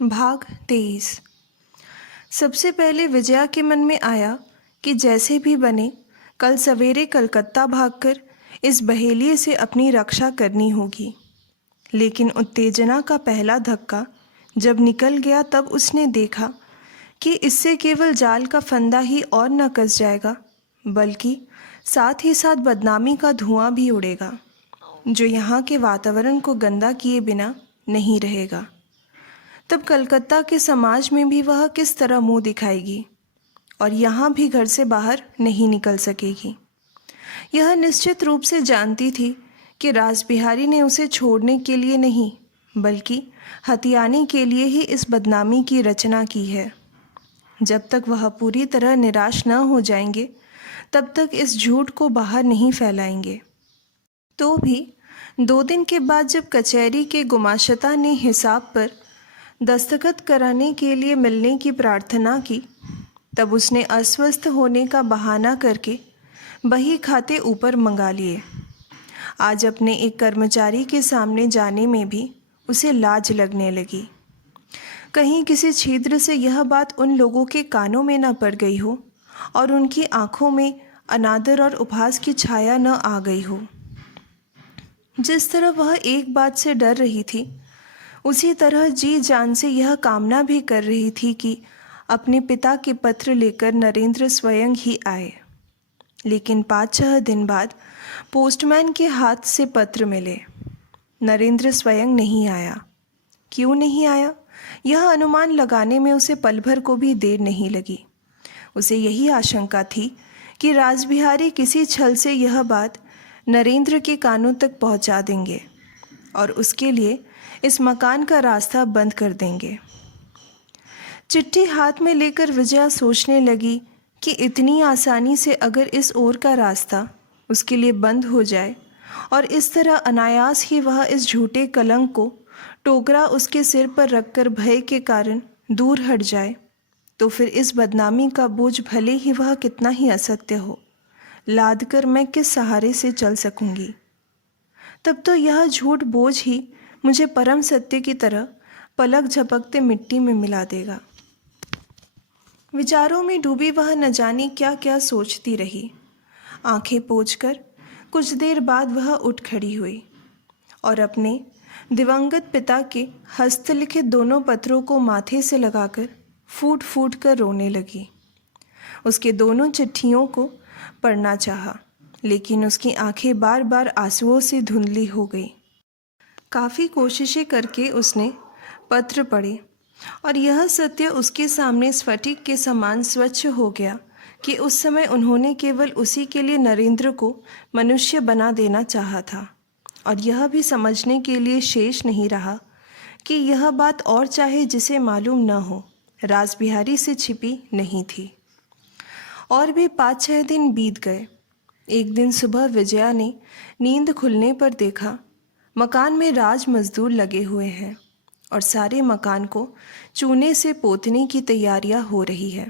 भाग 23। सबसे पहले विजया के मन में आया कि जैसे भी बने कल सवेरे कलकत्ता भागकर इस बहेलिए से अपनी रक्षा करनी होगी। लेकिन उत्तेजना का पहला धक्का जब निकल गया तब उसने देखा कि इससे केवल जाल का फंदा ही और न कस जाएगा, बल्कि साथ ही साथ बदनामी का धुआं भी उड़ेगा, जो यहाँ के वातावरण को गंदा किए बिना नहीं रहेगा। तब कलकत्ता के समाज में भी वह किस तरह मुंह दिखाएगी और यहाँ भी घर से बाहर नहीं निकल सकेगी। यह निश्चित रूप से जानती थी कि रासबिहारी ने उसे छोड़ने के लिए नहीं, बल्कि हथियाने के लिए ही इस बदनामी की रचना की है। जब तक वह पूरी तरह निराश न हो जाएंगे, तब तक इस झूठ को बाहर नहीं फैलाएंगे। तो भी 2 दिन के बाद जब कचहरी के गुमाश्ता ने हिसाब पर दस्तखत कराने के लिए मिलने की प्रार्थना की, तब उसने अस्वस्थ होने का बहाना करके बही खाते ऊपर मंगा लिए। आज अपने एक कर्मचारी के सामने जाने में भी उसे लाज लगने लगी। कहीं किसी छिद्र से यह बात उन लोगों के कानों में न पड़ गई हो और उनकी आंखों में अनादर और उपहास की छाया न आ गई हो। जिस तरह वह एक बात से डर रही थी, उसी तरह जी जान से यह कामना भी कर रही थी कि अपने पिता के पत्र लेकर नरेंद्र स्वयं ही आए। लेकिन 5-6 दिन बाद पोस्टमैन के हाथ से पत्र मिले। नरेंद्र स्वयं नहीं आया। क्यों नहीं आया, यह अनुमान लगाने में उसे पल भर को भी देर नहीं लगी। उसे यही आशंका थी कि रासबिहारी किसी छल से यह बात नरेंद्र के कानों तक पहुंचा देंगे और उसके लिए इस मकान का रास्ता बंद कर देंगे। चिट्ठी हाथ में लेकर विजया सोचने लगी कि इतनी आसानी से अगर इस ओर का रास्ता उसके लिए बंद हो जाए और इस तरह अनायास ही वह इस झूठे कलंक को टोकरा उसके सिर पर रखकर भय के कारण दूर हट जाए, तो फिर इस बदनामी का बोझ भले ही वह कितना ही असत्य हो, लाद कर मैं किस सहारे से चल सकूंगी। तब तो यह झूठ बोझ ही मुझे परम सत्य की तरह पलक झपकते मिट्टी में मिला देगा। विचारों में डूबी वह न जाने क्या क्या सोचती रही। आंखें पोंछकर कुछ देर बाद वह उठ खड़ी हुई और अपने दिवंगत पिता के हस्तलिखित दोनों पत्रों को माथे से लगाकर फूट फूट कर रोने लगी। उसके दोनों चिट्ठियों को पढ़ना चाहा, लेकिन उसकी आंखें बार बार आंसुओं से धुंधली हो गई। काफ़ी कोशिशें करके उसने पत्र पढ़े और यह सत्य उसके सामने स्फटिक के समान स्वच्छ हो गया कि उस समय उन्होंने केवल उसी के लिए नरेंद्र को मनुष्य बना देना चाहा था, और यह भी समझने के लिए शेष नहीं रहा कि यह बात और चाहे जिसे मालूम न हो, रासबिहारी से छिपी नहीं थी। और भी 5-6 दिन बीत गए। एक दिन सुबह विजया ने नींद खुलने पर देखा मकान में राज मजदूर लगे हुए हैं और सारे मकान को चूने से पोतने की तैयारियां हो रही है।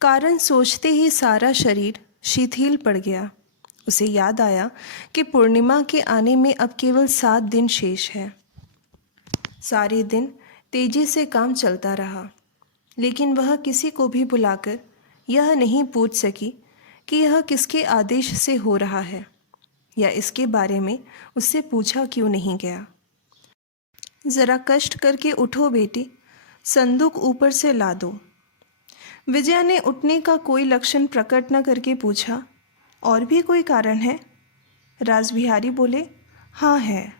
कारण सोचते ही सारा शरीर शिथिल पड़ गया। उसे याद आया कि पूर्णिमा के आने में अब केवल 7 दिन शेष है। सारे दिन तेजी से काम चलता रहा, लेकिन वह किसी को भी बुलाकर यह नहीं पूछ सकी कि यह किसके आदेश से हो रहा है, या इसके बारे में उससे पूछा क्यों नहीं गया। ज़रा कष्ट करके उठो बेटी, संदूक ऊपर से ला दो। विजया ने उठने का कोई लक्षण प्रकट न करके पूछा, और भी कोई कारण है? रासबिहारी बोले, हाँ है।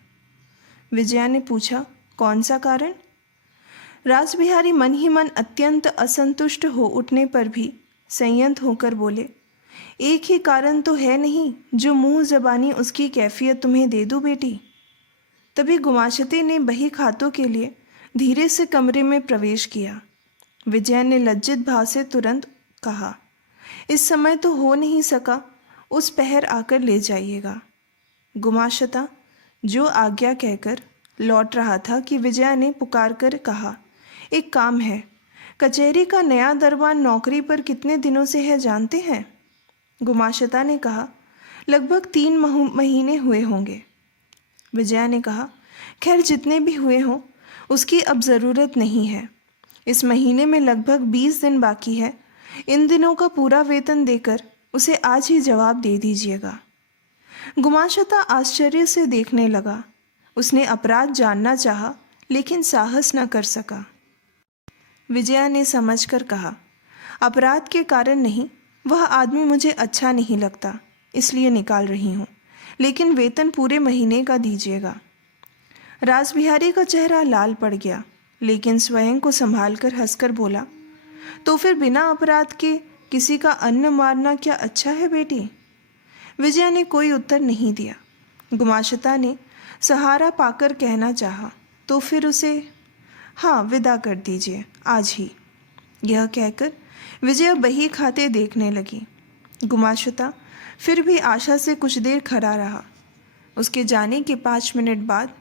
विजया ने पूछा, कौन सा कारण? रासबिहारी मन ही मन अत्यंत असंतुष्ट हो उठने पर भी संयत होकर बोले, एक ही कारण तो है नहीं जो मुंह ज़बानी उसकी कैफियत तुम्हें दे दूँ बेटी। तभी गुमाश्ते ने बही खातों के लिए धीरे से कमरे में प्रवेश किया। विजया ने लज्जित भाव से तुरंत कहा, इस समय तो हो नहीं सका, उस पहर आकर ले जाइएगा। गुमाश्ता जो आज्ञा कहकर लौट रहा था कि विजया ने पुकार कर कहा, एक काम है, कचहरी का नया दरबान नौकरी पर कितने दिनों से है जानते हैं? गुमाश्ता ने कहा, लगभग 3 महीने हुए होंगे। विजया ने कहा, खैर जितने भी हुए हों उसकी अब ज़रूरत नहीं है। इस महीने में लगभग 20 दिन बाकी है। इन दिनों का पूरा वेतन देकर उसे आज ही जवाब दे दीजिएगा। गुमाशता आश्चर्य से देखने लगा। उसने अपराध जानना चाहा, लेकिन साहस न कर सका। विजया ने समझकर कहा, अपराध के कारण नहीं, वह आदमी मुझे अच्छा नहीं लगता, इसलिए निकाल रही हूँ, लेकिन वेतन पूरे महीने का दीजिएगा। रासबिहारी का चेहरा लाल पड़ गया, लेकिन स्वयं को संभालकर हंसकर बोला, तो फिर बिना अपराध के किसी का अन्न मारना क्या अच्छा है बेटी? विजया ने कोई उत्तर नहीं दिया। गुमाशता ने सहारा पाकर कहना चाहा, तो फिर उसे हाँ विदा कर दीजिए आज ही। यह कहकर विजया बही खाते देखने लगी। गुमाशता फिर भी आशा से कुछ देर खड़ा रहा। उसके जाने के 5 मिनट बाद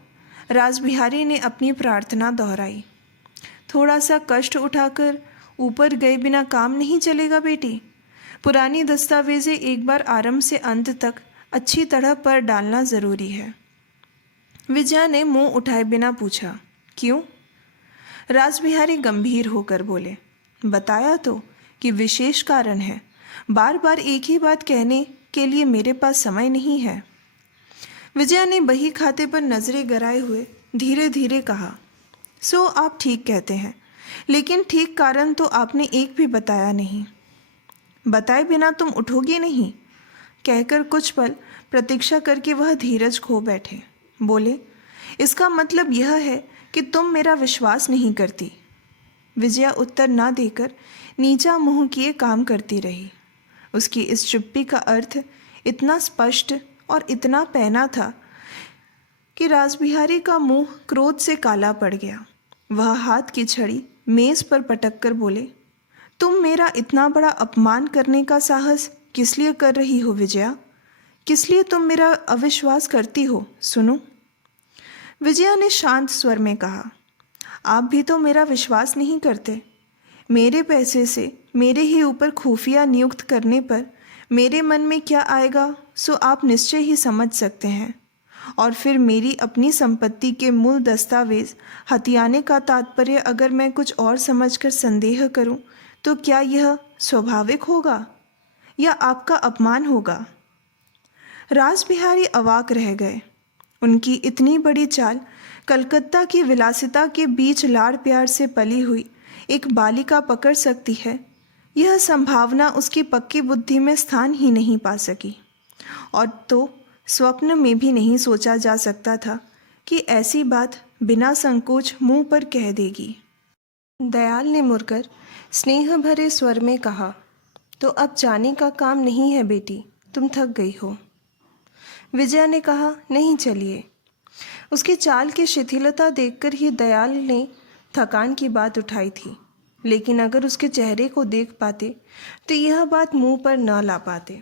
रासबिहारी ने अपनी प्रार्थना दोहराई, थोड़ा सा कष्ट उठाकर ऊपर गए बिना काम नहीं चलेगा बेटी। पुरानी दस्तावेजें एक बार आरंभ से अंत तक अच्छी तरह पर डालना ज़रूरी है। विजया ने मुंह उठाए बिना पूछा, क्यों? रासबिहारी गंभीर होकर बोले, बताया तो कि विशेष कारण है। बार बार एक ही बात कहने के लिए मेरे पास समय नहीं है। विजया ने बही खाते पर नज़रें गराए हुए धीरे धीरे कहा, सो आप ठीक कहते हैं, लेकिन ठीक कारण तो आपने एक भी बताया नहीं। बताए बिना तुम उठोगे नहीं? कहकर कुछ पल प्रतीक्षा करके वह धीरज खो बैठे। बोले, इसका मतलब यह है कि तुम मेरा विश्वास नहीं करती। विजया उत्तर ना देकर नीचा मुंह किए काम करती रही। उसकी इस चुप्पी का अर्थ इतना स्पष्ट और इतना पैना था कि रासबिहारी का मुंह क्रोध से काला पड़ गया। वह हाथ की छड़ी मेज पर पटक कर बोले, तुम मेरा इतना बड़ा अपमान करने का साहस किस लिए कर रही हो विजया? किस लिए तुम मेरा अविश्वास करती हो? सुनो। विजया ने शांत स्वर में कहा, आप भी तो मेरा विश्वास नहीं करते। मेरे पैसे से मेरे ही ऊपर खुफिया नियुक्त करने पर मेरे मन में क्या आएगा सो आप निश्चय ही समझ सकते हैं। और फिर मेरी अपनी संपत्ति के मूल दस्तावेज हथियाने का तात्पर्य अगर मैं कुछ और समझकर संदेह करूं, तो क्या यह स्वाभाविक होगा या आपका अपमान होगा? रासबिहारी अवाक रह गए। उनकी इतनी बड़ी चाल कलकत्ता की विलासिता के बीच लाड़ प्यार से पली हुई एक बालिका पकड़ सकती है, यह संभावना उसकी पक्की बुद्धि में स्थान ही नहीं पा सकी। और तो स्वप्न में भी नहीं सोचा जा सकता था कि ऐसी बात बिना संकोच मुंह पर कह देगी। दयाल ने मुड़कर स्नेह भरे स्वर में कहा, तो अब जाने का काम नहीं है बेटी, तुम थक गई हो। विजया ने कहा, नहीं चलिए। उसकी चाल की शिथिलता देखकर ही दयाल ने थकान की बात उठाई थी, लेकिन अगर उसके चेहरे को देख पाते तो यह बात मुंह पर न ला पाते।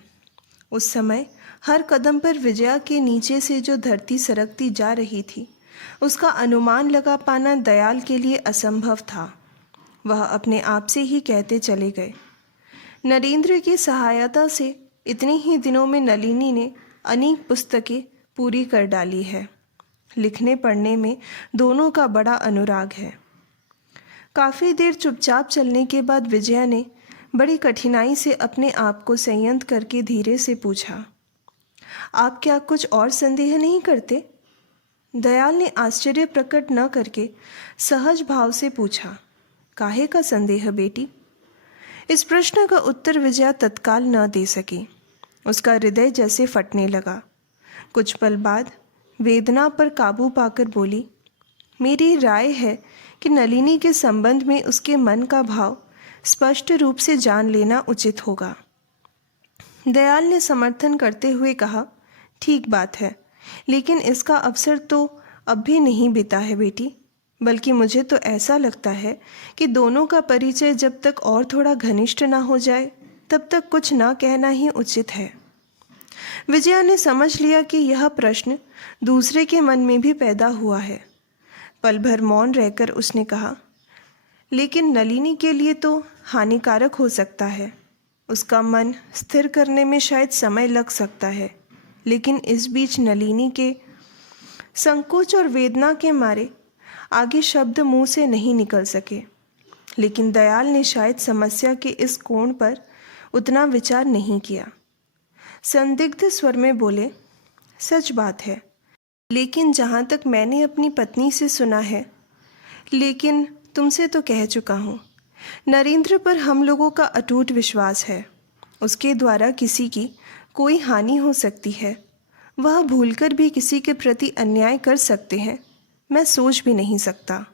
उस समय हर कदम पर विजया के नीचे से जो धरती सरकती जा रही थी, उसका अनुमान लगा पाना दयाल के लिए असंभव था। वह अपने आप से ही कहते चले गए, नरेंद्र की सहायता से इतने ही दिनों में नलिनी ने अनेक पुस्तकें पूरी कर डाली है। लिखने पढ़ने में दोनों का बड़ा अनुराग है। काफ़ी देर चुपचाप चलने के बाद विजया ने बड़ी कठिनाई से अपने आप को संयत करके धीरे से पूछा, आप क्या कुछ और संदेह नहीं करते? दयाल ने आश्चर्य प्रकट न करके सहज भाव से पूछा, काहे का संदेह बेटी? इस प्रश्न का उत्तर विजया तत्काल न दे सकी। उसका हृदय जैसे फटने लगा। कुछ पल बाद वेदना पर काबू पाकर बोली, मेरी राय है कि नलिनी के संबंध में उसके मन का भाव स्पष्ट रूप से जान लेना उचित होगा। दयाल ने समर्थन करते हुए कहा, ठीक बात है, लेकिन इसका अवसर तो अब भी नहीं बीता है बेटी। बल्कि मुझे तो ऐसा लगता है कि दोनों का परिचय जब तक और थोड़ा घनिष्ठ ना हो जाए, तब तक कुछ ना कहना ही उचित है। विजया ने समझ लिया कि यह प्रश्न दूसरे के मन में भी पैदा हुआ है। पल भर मौन रहकर उसने कहा, लेकिन नलिनी के लिए तो हानिकारक हो सकता है। उसका मन स्थिर करने में शायद समय लग सकता है, लेकिन इस बीच नलिनी के संकोच और वेदना के मारे आगे शब्द मुंह से नहीं निकल सके, लेकिन दयाल ने शायद समस्या के इस कोण पर उतना विचार नहीं किया। संदिग्ध स्वर में बोले, सच बात है, लेकिन जहाँ तक मैंने अपनी पत्नी से सुना है, लेकिन तुमसे तो कह चुका हूँ, नरेंद्र पर हम लोगों का अटूट विश्वास है। उसके द्वारा किसी की कोई हानि हो सकती है। वह भूलकर भी किसी के प्रति अन्याय कर सकते हैं। मैं सोच भी नहीं सकता।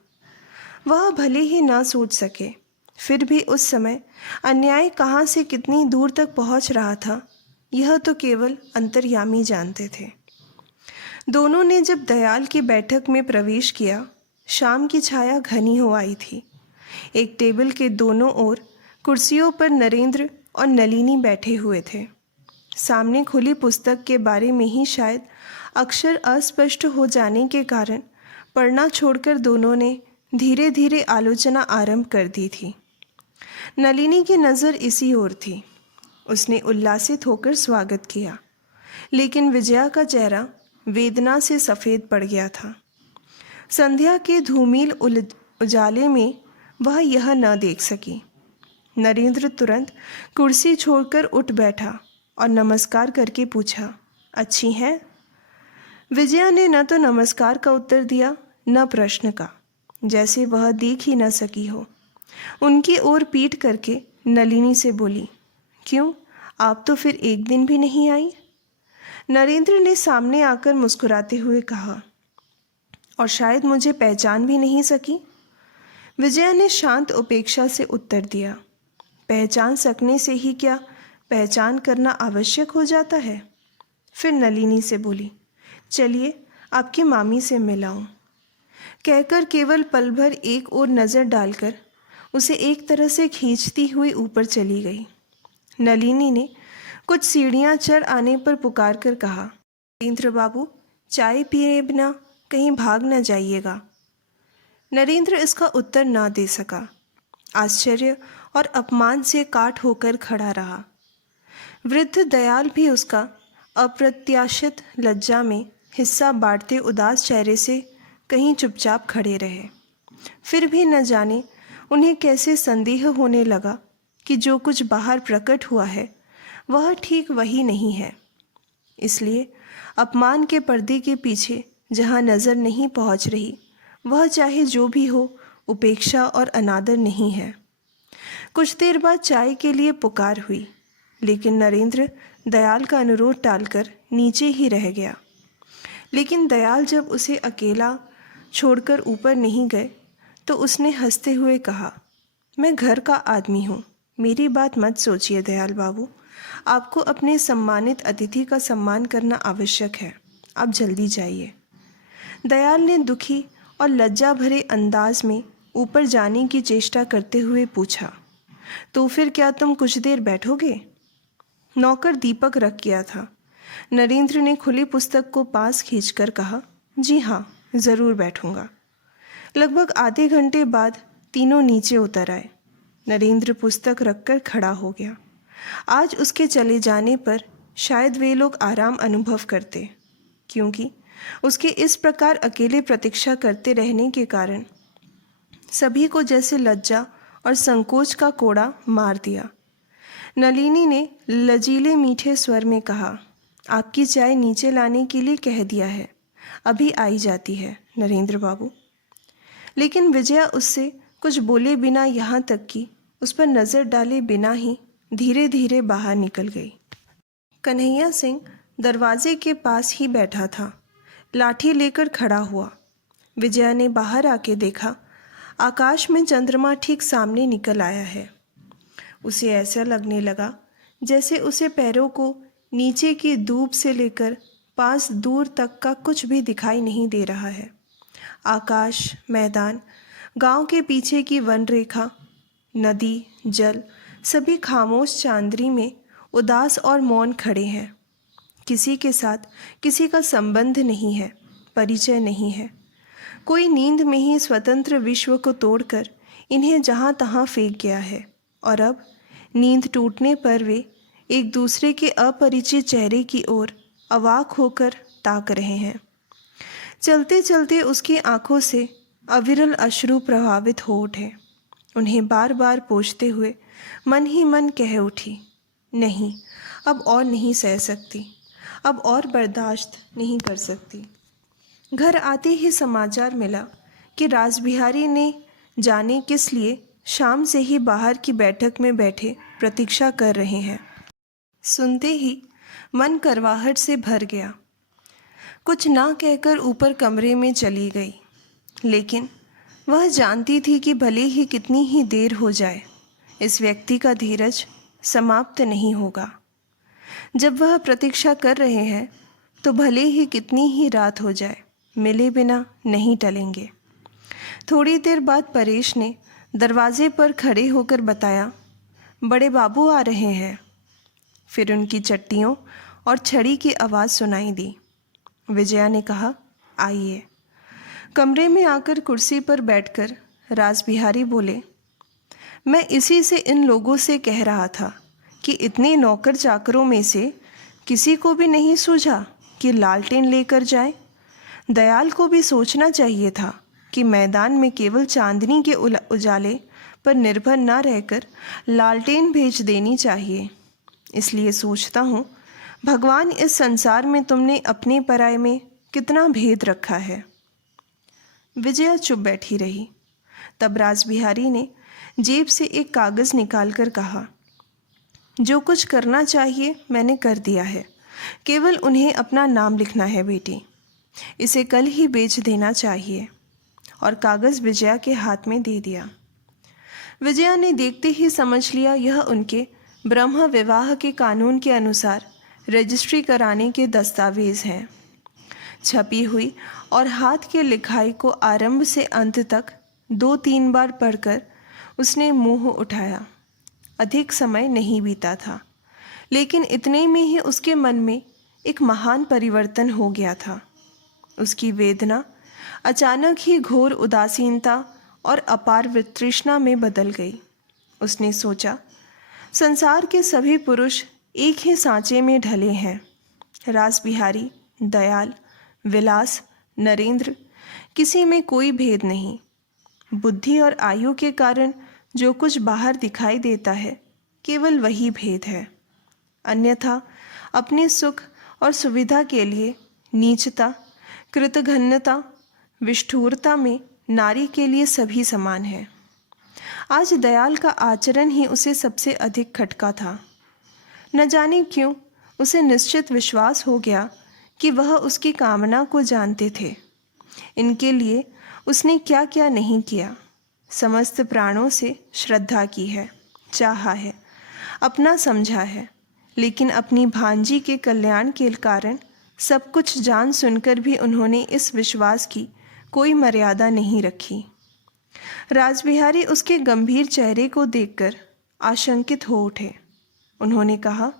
वह भले ही ना सोच सके, फिर भी उस समय अन्याय कहाँ से कितनी दूर तक पहुँच रहा था, यह तो केवल अंतर्यामी जानते थे। दोनों ने जब दयाल की बैठक में प्रवेश किया, शाम की छाया घनी हो आई थी। एक टेबल के दोनों ओर कुर्सियों पर नरेंद्र और नलिनी बैठे हुए थे। सामने खुली पुस्तक के बारे में ही शायद अक्षर अस्पष्ट हो जाने के कारण पढ़ना छोड़कर दोनों ने धीरे धीरे आलोचना आरंभ कर दी थी। नलिनी की नज़र इसी ओर थी। उसने उल्लासित होकर स्वागत किया, लेकिन विजया का चेहरा वेदना से सफ़ेद पड़ गया था। संध्या के धूमिल उजाले में वह यह न देख सकी। नरेंद्र तुरंत कुर्सी छोड़कर उठ बैठा और नमस्कार करके पूछा, अच्छी हैं? विजया ने न तो नमस्कार का उत्तर दिया, न प्रश्न का, जैसे वह देख ही न सकी हो। उनकी ओर पीठ करके नलिनी से बोली, क्यों, आप तो फिर एक दिन भी नहीं आई? नरेंद्र ने सामने आकर मुस्कुराते हुए कहा, और शायद मुझे पहचान भी नहीं सकी। विजया ने शांत उपेक्षा से उत्तर दिया, पहचान सकने से ही क्या पहचान करना आवश्यक हो जाता है? फिर नलिनी से बोली, चलिए आपकी मामी से मिलाऊं। कहकर केवल पल भर एक और नज़र डालकर उसे एक तरह से खींचती हुई ऊपर चली गई। नलिनी ने कुछ सीढ़ियां चढ़ आने पर पुकार कर कहा, नरेंद्र बाबू, चाय पिए बिना कहीं भाग न जाइएगा। नरेंद्र इसका उत्तर ना दे सका। आश्चर्य और अपमान से काट होकर खड़ा रहा। वृद्ध दयाल भी उसका अप्रत्याशित लज्जा में हिस्सा बांटते उदास चेहरे से कहीं चुपचाप खड़े रहे। फिर भी न जाने उन्हें कैसे संदेह होने लगा कि जो कुछ बाहर प्रकट हुआ है वह ठीक वही नहीं है। इसलिए अपमान के पर्दे के पीछे जहाँ नज़र नहीं पहुँच रही, वह चाहे जो भी हो उपेक्षा और अनादर नहीं है। कुछ देर बाद चाय के लिए पुकार हुई, लेकिन नरेंद्र दयाल का अनुरोध टालकर नीचे ही रह गया। लेकिन दयाल जब उसे अकेला छोड़कर ऊपर नहीं गए तो उसने हंसते हुए कहा, मैं घर का आदमी हूँ, मेरी बात मत सोचिए दयाल बाबू। आपको अपने सम्मानित अतिथि का सम्मान करना आवश्यक है। आप जल्दी जाइए। दयाल ने दुखी और लज्जा भरे अंदाज में ऊपर जाने की चेष्टा करते हुए पूछा, तो फिर क्या तुम कुछ देर बैठोगे? नौकर दीपक रख गया था। नरेंद्र ने खुली पुस्तक को पास खींचकर कहा, जी हाँ, ज़रूर बैठूंगा। लगभग आधे घंटे बाद तीनों नीचे उतर आए। नरेंद्र पुस्तक रखकर खड़ा हो गया। आज उसके चले जाने पर शायद वे लोग आराम अनुभव करते, क्योंकि उसके इस प्रकार अकेले प्रतीक्षा करते रहने के कारण सभी को जैसे लज्जा और संकोच का कोड़ा मार दिया। नलिनी ने लजीले मीठे स्वर में कहा, आपकी चाय नीचे लाने के लिए कह दिया है, अभी आई जाती है नरेंद्र बाबू। लेकिन विजया उससे कुछ बोले बिना, यहाँ तक कि उस पर नज़र डाले बिना ही धीरे धीरे बाहर निकल गई। कन्हैया सिंह दरवाजे के पास ही बैठा था, लाठी लेकर खड़ा हुआ। विजया ने बाहर आके देखा, आकाश में चंद्रमा ठीक सामने निकल आया है। उसे ऐसा लगने लगा जैसे उसे पैरों को नीचे की धूप से लेकर पास दूर तक का कुछ भी दिखाई नहीं दे रहा है। आकाश, मैदान, गांव के पीछे की वन रेखा, नदी, जल, सभी खामोश चांदनी में उदास और मौन खड़े हैं। किसी के साथ किसी का संबंध नहीं है, परिचय नहीं है। कोई नींद में ही स्वतंत्र विश्व को तोड़कर इन्हें जहाँ तहाँ फेंक गया है, और अब नींद टूटने पर वे एक दूसरे के अपरिचित चेहरे की ओर अवाक होकर ताक रहे हैं। चलते चलते उसकी आंखों से अविरल अश्रु प्रभावित हो उठे। उन्हें बार बार पोंछते हुए मन ही मन कह उठी, नहीं, अब और नहीं सह सकती, अब और बर्दाश्त नहीं कर सकती। घर आते ही समाचार मिला कि रासबिहारी ने जाने किस लिए शाम से ही बाहर की बैठक में बैठे प्रतीक्षा कर रहे हैं। सुनते ही मन करवाहट से भर गया। कुछ ना कहकर ऊपर कमरे में चली गई, लेकिन वह जानती थी कि भले ही कितनी ही देर हो जाए, इस व्यक्ति का धीरज समाप्त नहीं होगा। जब वह प्रतीक्षा कर रहे हैं तो भले ही कितनी ही रात हो जाए, मिले बिना नहीं टलेंगे। थोड़ी देर बाद परेश ने दरवाजे पर खड़े होकर बताया, बड़े बाबू आ रहे हैं। फिर उनकी चट्टियों और छड़ी की आवाज़ सुनाई दी। विजया ने कहा, आइए। कमरे में आकर कुर्सी पर बैठकर रासबिहारी बोले, मैं इसी से इन लोगों से कह रहा था कि इतने नौकर चाकरों में से किसी को भी नहीं सूझा कि लालटेन लेकर जाए। दयाल को भी सोचना चाहिए था कि मैदान में केवल चांदनी के उजाले पर निर्भर न रहकर लालटेन भेज देनी चाहिए। इसलिए सोचता हूँ, भगवान इस संसार में तुमने अपने पराये में कितना भेद रखा है। विजया चुप बैठी रही। तब रासबिहारी ने जेब से एक कागज़ निकालकर कहा, जो कुछ करना चाहिए मैंने कर दिया है, केवल उन्हें अपना नाम लिखना है बेटी। इसे कल ही बेच देना चाहिए। और कागज़ विजया के हाथ में दे दिया। विजया ने देखते ही समझ लिया यह उनके ब्रह्म विवाह के कानून के अनुसार रजिस्ट्री कराने के दस्तावेज़ हैं। छपी हुई और हाथ के लिखाई को आरंभ से अंत तक 2-3 बार पढ़कर उसने मुंह उठाया। अधिक समय नहीं बीता था, लेकिन इतने में ही उसके मन में एक महान परिवर्तन हो गया था। उसकी वेदना अचानक ही घोर उदासीनता और अपार वितृष्णा में बदल गई। उसने सोचा, संसार के सभी पुरुष एक ही सांचे में ढले हैं। रासबिहारी, दयाल, विलास, नरेंद्र, किसी में कोई भेद नहीं। बुद्धि और आयु के कारण जो कुछ बाहर दिखाई देता है, केवल वही भेद है। अन्यथा अपने सुख और सुविधा के लिए नीचता, कृतघ्नता, विष्ठुरता में नारी के लिए सभी समान है। आज दयाल का आचरण ही उसे सबसे अधिक खटका था। न जाने क्यों उसे निश्चित विश्वास हो गया कि वह उसकी कामना को जानते थे। इनके लिए उसने क्या क्या नहीं किया। समस्त प्राणों से श्रद्धा की है, चाहा है, अपना समझा है, लेकिन अपनी भांजी के कल्याण के कारण सब कुछ जान सुनकर भी उन्होंने इस विश्वास की कोई मर्यादा नहीं रखी। रासबिहारी उसके गंभीर चेहरे को देखकर आशंकित हो उठे। उन्होंने कहा,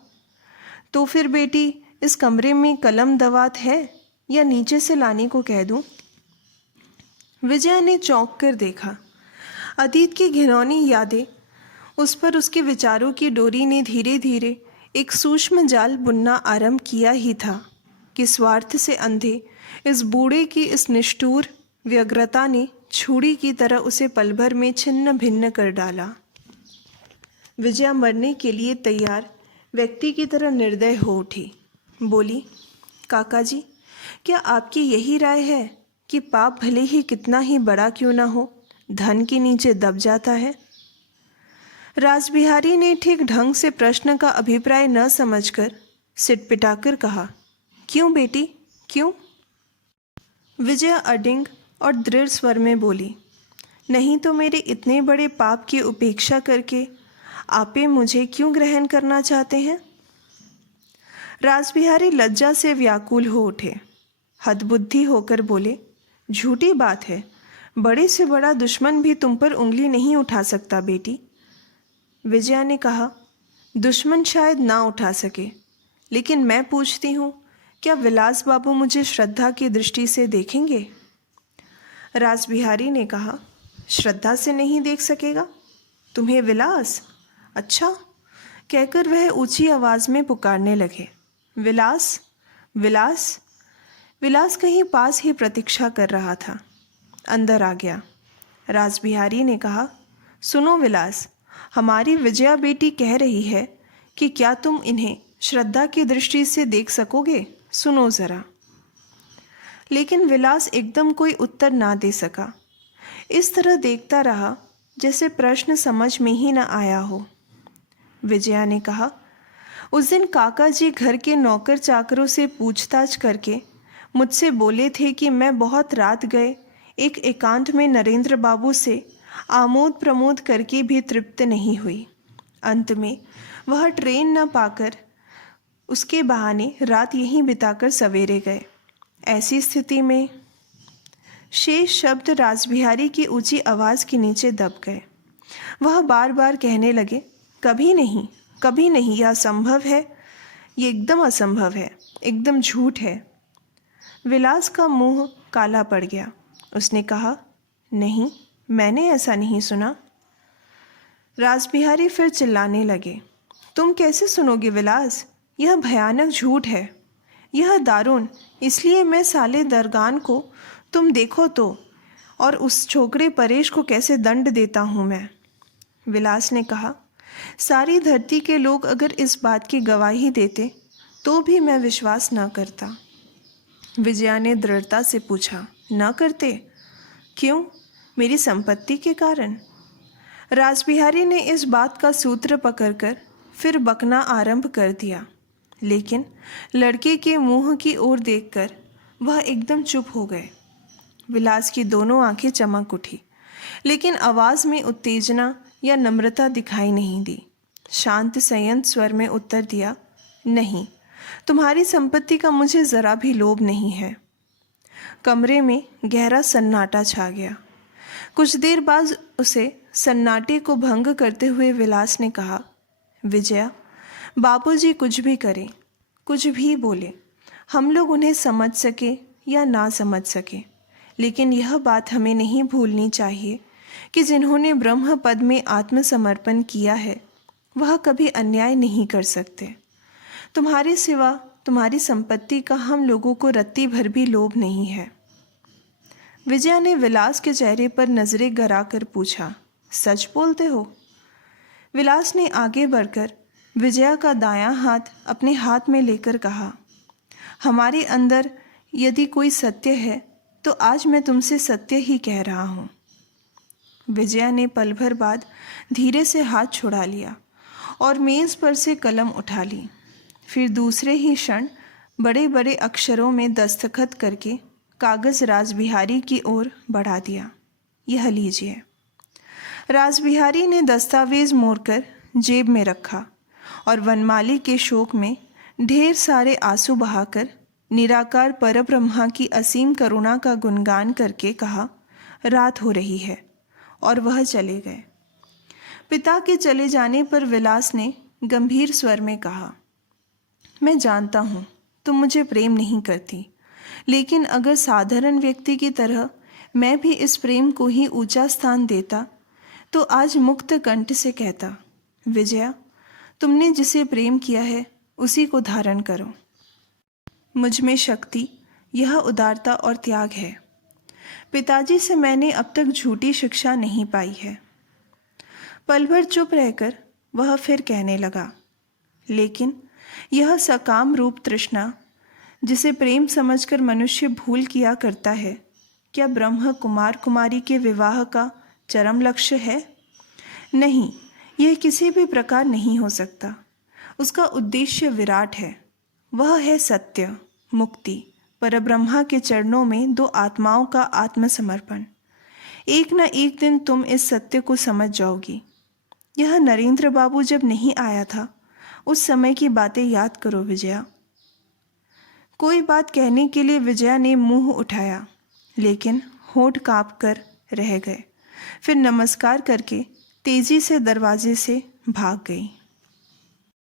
तो फिर बेटी इस कमरे में कलम दवात है या नीचे से लाने को कह दूं? विजया ने चौंक कर देखा। अतीत की घिनौनी यादें उस पर उसके विचारों की डोरी ने धीरे धीरे एक सूक्ष्म जाल बुनना आरंभ किया ही था कि स्वार्थ से अंधे इस बूढ़े की इस निष्ठुर व्यग्रता ने छुरी की तरह उसे पल भर में छिन्न भिन्न कर डाला। विजया मरने के लिए तैयार व्यक्ति की तरह निर्दय हो उठी। बोली, काका जी, क्या आपकी यही राय है कि पाप भले ही कितना ही बड़ा क्यों ना हो, धन के नीचे दब जाता है? रासबिहारी ने ठीक ढंग से प्रश्न का अभिप्राय न समझकर सिटपिटाकर कहा, क्यों बेटी, क्यों? विजया अडिंग और दृढ़ स्वर में बोली, नहीं तो मेरे इतने बड़े पाप की उपेक्षा करके आपे मुझे क्यों ग्रहण करना चाहते हैं? रासबिहारी लज्जा से व्याकुल हो उठे। हदबुद्धि होकर बोले, झूठी बात है, बड़े से बड़ा दुश्मन भी तुम पर उंगली नहीं उठा सकता बेटी। विजया ने कहा, दुश्मन शायद ना उठा सके, लेकिन मैं पूछती हूँ, क्या विलास बाबू मुझे श्रद्धा की दृष्टि से देखेंगे? रासबिहारी ने कहा, श्रद्धा से नहीं देख सकेगा? तुम्हें विलास? अच्छा, कहकर वह ऊंची आवाज़ में पुकारने लगे, विलास, विलास। विलास कहीं पास ही प्रतीक्षा कर रहा था। अंदर आ गया। रासबिहारी ने कहा, सुनो विलास, हमारी विजया बेटी कह रही है कि क्या तुम इन्हें श्रद्धा की दृष्टि से देख सकोगे? सुनो ज़रा। लेकिन विलास एकदम कोई उत्तर ना दे सका। इस तरह देखता रहा जैसे प्रश्न समझ में ही न आया हो। विजया ने कहा, उस दिन काका जी घर के नौकर चाकरों से पूछताछ करके मुझसे बोले थे कि मैं बहुत रात गए एक एकांत में नरेंद्र बाबू से आमोद प्रमोद करके भी तृप्त नहीं हुई। अंत में वह ट्रेन न पाकर उसके बहाने रात यहीं बिताकर सवेरे गए। ऐसी स्थिति में शेष शब्द रासबिहारी की ऊंची आवाज़ के नीचे दब गए। वह बार बार कहने लगे, कभी नहीं, यह असंभव है, ये एकदम असंभव है, एकदम झूठ है। विलास का मुंह काला पड़ गया। उसने कहा, नहीं, मैंने ऐसा नहीं सुना। रासबिहारी फिर चिल्लाने लगे, तुम कैसे सुनोगे विलास? यह भयानक झूठ है, यह दारुण। इसलिए मैं साले दरगान को तुम देखो तो, और उस छोकरे परेश को कैसे दंड देता हूँ मैं। विलास ने कहा, सारी धरती के लोग अगर इस बात की गवाही देते तो भी मैं विश्वास न करता। विजया ने दृढ़ता से पूछा, न करते? क्यों? मेरी संपत्ति के कारण? रासबिहारी ने इस बात का सूत्र पकड़कर फिर बकना आरंभ कर दिया, लेकिन लड़के के मुंह की ओर देखकर वह एकदम चुप हो गए। विलास की दोनों आंखें चमक उठी, लेकिन आवाज़ में उत्तेजना या नम्रता दिखाई नहीं दी। शांत संयत स्वर में उत्तर दिया, नहीं, तुम्हारी संपत्ति का मुझे ज़रा भी लोभ नहीं है। कमरे में गहरा सन्नाटा छा गया। कुछ देर बाद उसे सन्नाटे को भंग करते हुए विलास ने कहा, विजया, बापूजी कुछ भी करें, कुछ भी बोले, हम लोग उन्हें समझ सके या ना समझ सके, लेकिन यह बात हमें नहीं भूलनी चाहिए कि जिन्होंने ब्रह्म पद में आत्मसमर्पण किया है वह कभी अन्याय नहीं कर सकते। तुम्हारे सिवा तुम्हारी संपत्ति का हम लोगों को रत्ती भर भी लोभ नहीं है। विजया ने विलास के चेहरे पर नजरें गड़ाकर पूछा, सच बोलते हो? विलास ने आगे बढ़कर विजया का दायां हाथ अपने हाथ में लेकर कहा, हमारे अंदर यदि कोई सत्य है तो आज मैं तुमसे सत्य ही कह रहा हूँ। विजया ने पल भर बाद धीरे से हाथ छुड़ा लिया और मेज़ पर से कलम उठा ली। फिर दूसरे ही क्षण बड़े बड़े अक्षरों में दस्तखत करके कागज़ रासबिहारी की ओर बढ़ा दिया। यह लीजिए। रासबिहारी ने दस्तावेज़ मोड़कर जेब में रखा और वनमाली के शोक में ढेर सारे आंसू बहाकर निराकार परब्रह्मा की असीम करुणा का गुणगान करके कहा, रात हो रही है, और वह चले गए। पिता के चले जाने पर विलास ने गंभीर स्वर में कहा, मैं जानता हूँ तुम मुझे प्रेम नहीं करती, लेकिन अगर साधारण व्यक्ति की तरह मैं भी इस प्रेम को ही ऊंचा स्थान देता तो आज मुक्त कंठ से कहता, विजया, तुमने जिसे प्रेम किया है उसी को धारण करो। मुझ में शक्ति, यह उदारता और त्याग है। पिताजी से मैंने अब तक झूठी शिक्षा नहीं पाई है। पल भर चुप रहकर वह फिर कहने लगा, लेकिन यह सकाम रूप तृष्णा जिसे प्रेम समझकर मनुष्य भूल किया करता है, क्या ब्रह्म कुमार कुमारी के विवाह का चरम लक्ष्य है? नहीं, यह किसी भी प्रकार नहीं हो सकता। उसका उद्देश्य विराट है। वह है सत्य, मुक्ति, परब्रह्मा के चरणों में दो आत्माओं का आत्मसमर्पण। एक न एक दिन तुम इस सत्य को समझ जाओगी। यह नरेंद्र बाबू जब नहीं आया था उस समय की बातें याद करो विजया। कोई बात कहने के लिए विजया ने मुंह उठाया, लेकिन होठ काँप कर रह गए। फिर नमस्कार करके तेजी से दरवाजे से भाग गई।